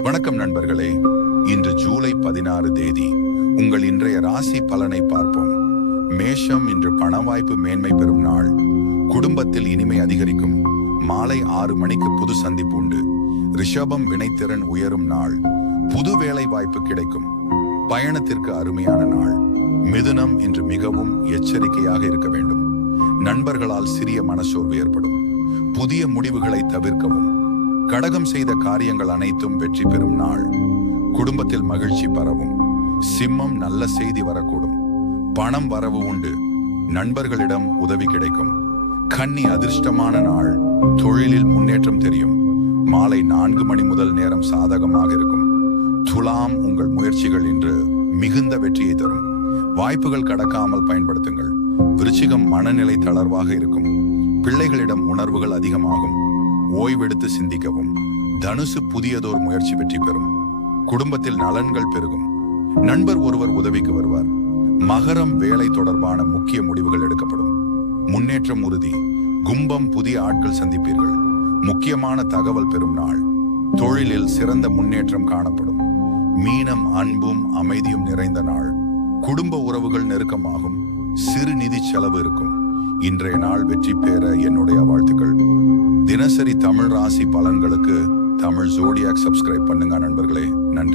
வணக்கம் நண்பர்களே, இன்று ஜூலை 16 தேதி. உங்கள் இன்றைய ராசி பலனை பார்ப்போம். மேஷம், இன்று பணவாய்ப்பு மேன்மை பெறும் நாள். குடும்பத்தில் இனிமை அதிகரிக்கும். மாலை 6 மணிக்கு புது சந்திப்பு உண்டு. ரிஷபம், வினைத்திறன் உயரும் நாள். புது வேலை வாய்ப்பு கிடைக்கும். பயணத்திற்கு அருமையான நாள். மிதுனம், இன்று மிகவும் எச்சரிக்கையாக இருக்க வேண்டும். நண்பர்களால் சிறிய மனசோர்வு ஏற்படும். புதிய முடிவுகளை தவிர்க்கவும். கடகம், செய்த காரியங்கள் அனைத்தும் வெற்றி பெறும் நாள். குடும்பத்தில் மகிழ்ச்சி பரவும். சிம்மம், நல்ல செய்தி வரக்கூடும். பணம் வரவு உண்டு. நண்பர்களிடம் உதவி கிடைக்கும். கன்னி, அதிர்ஷ்டமான நாள். தொழிலில் முன்னேற்றம் தெரியும். மாலை 4 மணி முதல் நேரம் சாதகமாக இருக்கும். துலாம், உங்கள் முயற்சிகள் இன்று மிகுந்த வெற்றியை தரும். வாய்ப்புகள் கடக்காமல் பயன்படுத்துங்கள். விருச்சிகம், மனநிலை தளர்வாக இருக்கும். பிள்ளைகளிடம் உணர்வுகள் அதிகமாகும். ஓய்வெடுத்து சிந்திக்கவும். தனுசு, புதியதோர் முயற்சி வெற்றி பெறும். குடும்பத்தில் நலன்கள் பெருகும். நண்பர் ஒருவர் உதவிக்கு வருவார். மகரம், வேலை தொடர்பான முக்கிய முடிவுகள் எடுக்கப்படும். முன்னேற்றம் உறுதி. கும்பம், புதிய ஆட்கள் சந்திப்பீர்கள். முக்கியமான தகவல் பெறும் நாள். தொழிலில் சிறந்த முன்னேற்றம் காணப்படும். மீனம், அன்பும் அமைதியும் நிறைந்த நாள். குடும்ப உறவுகள் நெருக்கமாகும். சிறு நிதி செலவு இருக்கும். இன்றைய நாள் வெற்றி பெற என்னுடைய வாழ்த்துக்கள். தினசரி தமிழ் ராசி பலன்களுக்கு தமிழ் ஜோடியாக் சப்ஸ்கிரைப் பண்ணுங்க நண்பர்களே. நன்றி.